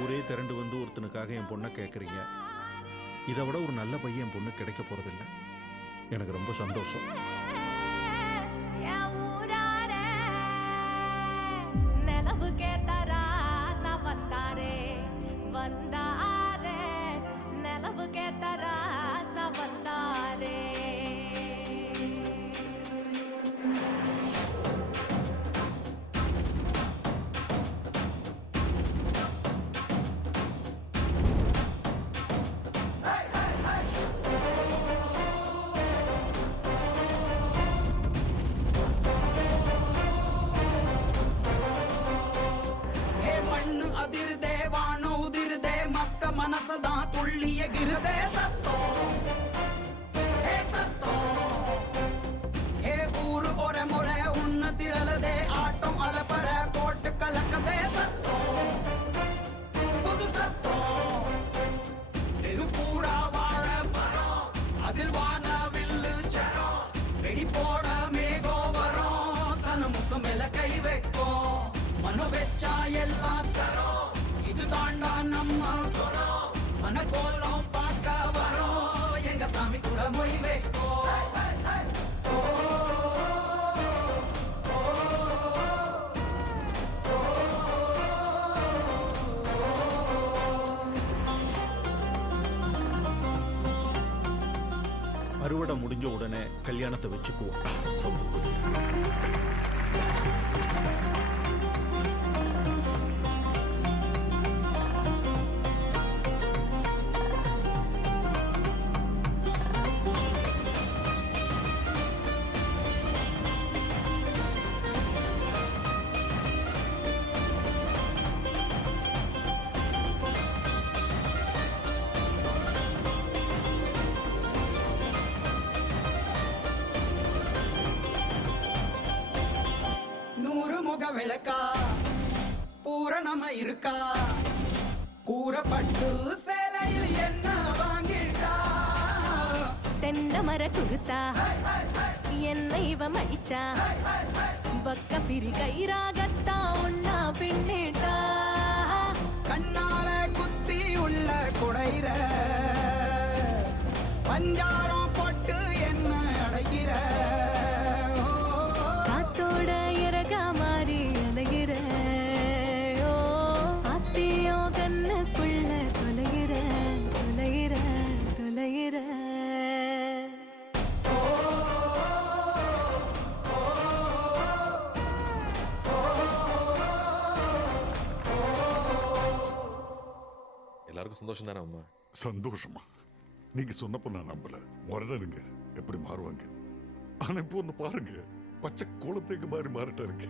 ஊரே திரண்டு வந்து ஒருத்தனுக்காக என் பொண்ணை கேட்குறீங்க. இதை விட ஒரு நல்ல பையன் என் பொண்ணு கிடைக்க போறதில்லை. எனக்கு ரொம்ப சந்தோஷம். மனசதான் துள்ளிய கிருதே சத்தம் ஹே சத்தம் ஹே ஊரு ஒரே முறை உன்ன திரளதே ஆட்டம் அலப்பற போட்டு கலக்கதே சத்தம் புது சத்தம் திருப்பூரா வாழ பரம் அதில் வானவில்லு சரம் வெடி போட மேகோ வரும் சனமுக்கு மேல கை வைக்கும் மனோ வெச்சா எல்லாம் தரும் இது தாண்டா நம்ம மனக்கோலம் பார்க்க வரோம் எங்க சாமி கூட மொய் வைக்கோ அறுவடை முடிஞ்ச உடனே கல்யாணத்தை வச்சுக்குவோம். விளக்கா பூரணமா இருக்கா கூறப்பட்டு சேலையில் என்ன வாங்கிட்டா தென்னை மர குருத்தா என்ன இவ மடிச்சா பக்க பிரி கைராகத்தா ஒன்னா பின்னிட்டா கண்ணால குத்தி உள்ள குடையிற பஞ்சாரம் போட்டு என்ன அடைகிற எல்லாருக்கும் சந்தோஷம் தானே அம்மா? சந்தோஷமா? நீங்க சொன்னப்போ நான் நம்பல. முரடனுங்க எப்படி மாறுவாங்க. ஆனா இப்போ ஒண்ணு பாருங்க, பச்சை கோலத்தைக்கு மாறிட்டாருங்க.